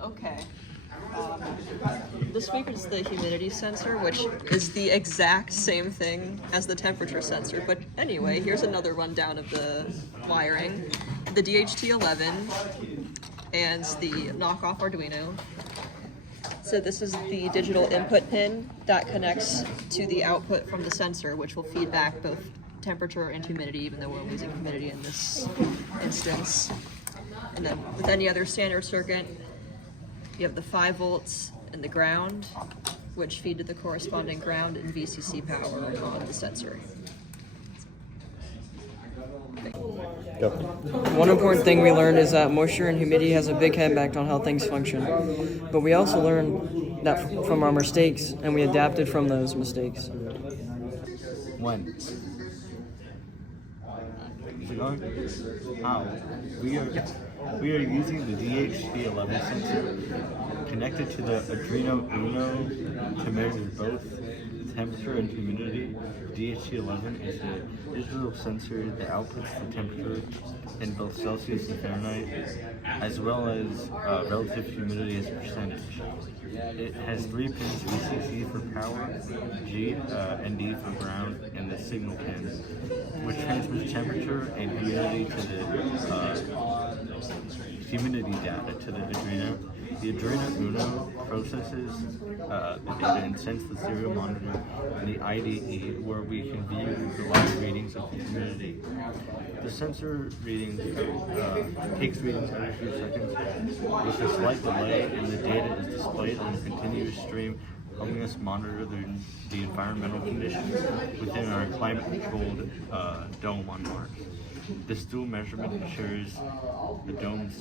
Okay. This week is the humidity sensor, which is the exact same thing as the temperature sensor. But anyway, here's another rundown of the wiring. The DHT11 and the knockoff Arduino. So this is the digital input pin that connects to the output from the sensor, which will feed back both temperature and humidity, even though we're losing humidity in this instance. And then with any other standard circuit, you have the 5 volts and the ground, which feed to the corresponding ground and VCC power on the sensor. One important thing we learned is that moisture and humidity has a big impact on how things function. But we also learned that from our mistakes, and we adapted from those mistakes. When? Is it going? How? We are using the DHT11 sensor connected to the Arduino Uno to measure both temperature and humidity. DHT11 is a digital sensor that outputs the temperature in both Celsius and Fahrenheit, as well as relative humidity as a percentage. It has 3 pins: VCC for power, G and D for ground, and the signal pin, which transmits temperature and humidity to the humidity data to the Arduino. The Arduino Uno processes the data and sends the serial monitor and the IDE, where we can view the live readings of the humidity. The sensor readings takes readings every few seconds with a slight delay, and the data is displayed on a continuous stream, helping us monitor the environmental conditions within our climate-controlled dome on Mars. This dual measurement ensures the dome's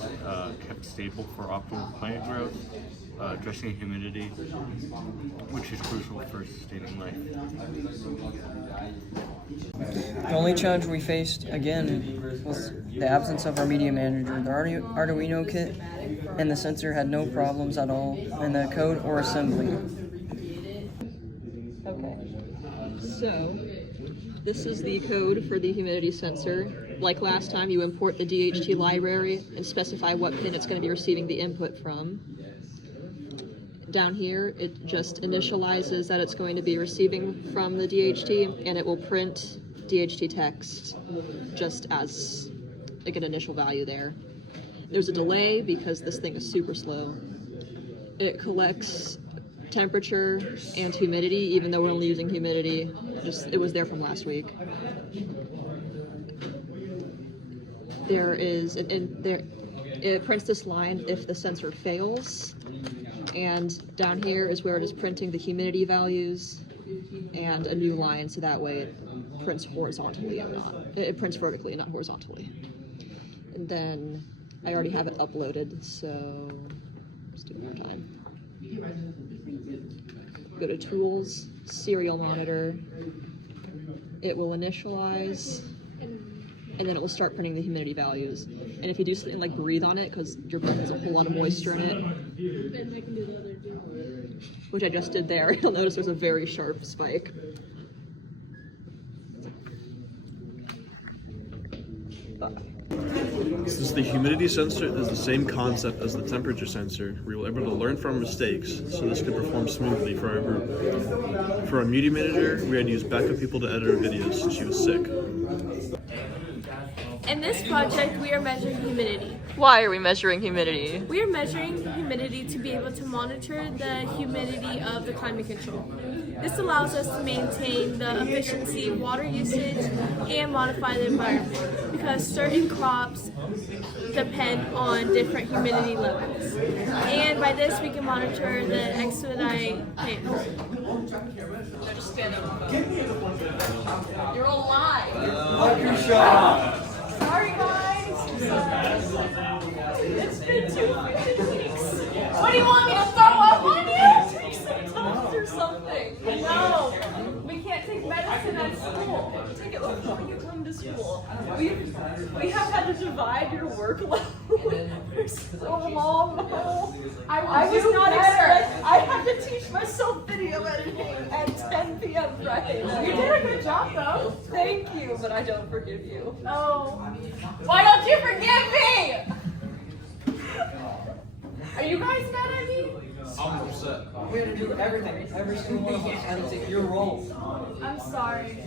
kept stable for optimal plant growth, addressing humidity, which is crucial for sustaining life. The only challenge we faced, again, was the absence of our media manager. The Arduino kit and the sensor had no problems at all in the code or assembly. Okay. So, this is the code for the humidity sensor. Like last time, you import the DHT library and specify what pin it's going to be receiving the input from. Down here, it just initializes that it's going to be receiving from the DHT, and it will print DHT text just as like an initial value there. There's a delay because this thing is super slow. It collects temperature and humidity, even though we're only using humidity. It was there from last week. It prints this line if the sensor fails, and down here is where it is printing the humidity values and a new line, so that way it prints horizontally and it prints vertically and not horizontally. And then I already have it uploaded, so let's do it one more time. Go to Tools, Serial Monitor. It will initialize, and then it will start printing the humidity values. And if you do something like breathe on it, because your breath has a whole lot of moisture in it, which I just did there, you'll notice there's a very sharp spike. Since the humidity sensor is the same concept as the temperature sensor, we were able to learn from mistakes, so this could perform smoothly for our group. For our media manager, we had to use backup people to edit our videos since she was sick. In this project, we are measuring humidity. Why are we measuring humidity? We are measuring humidity to be able to monitor the humidity of the climate control. This allows us to maintain the efficiency of water usage and modify the environment, because certain crops depend on different humidity levels. And by this, we can monitor the expedite plants. They're just spinning. You're alive! Sorry guys! It's been 2 weeks! What do you want me to throw up on you? Take some Tums or something! No! We can't take medicine at school. Take it before you come to school. We have had to divide your workload for so long now. I was not expecting. I had to teach myself video editing at 10 p.m. Friday night. You did a good job though. Thank you, but I don't forgive you. Oh. Why don't you forgive me? We had to do everything, every single one of us had to take your role. I'm sorry.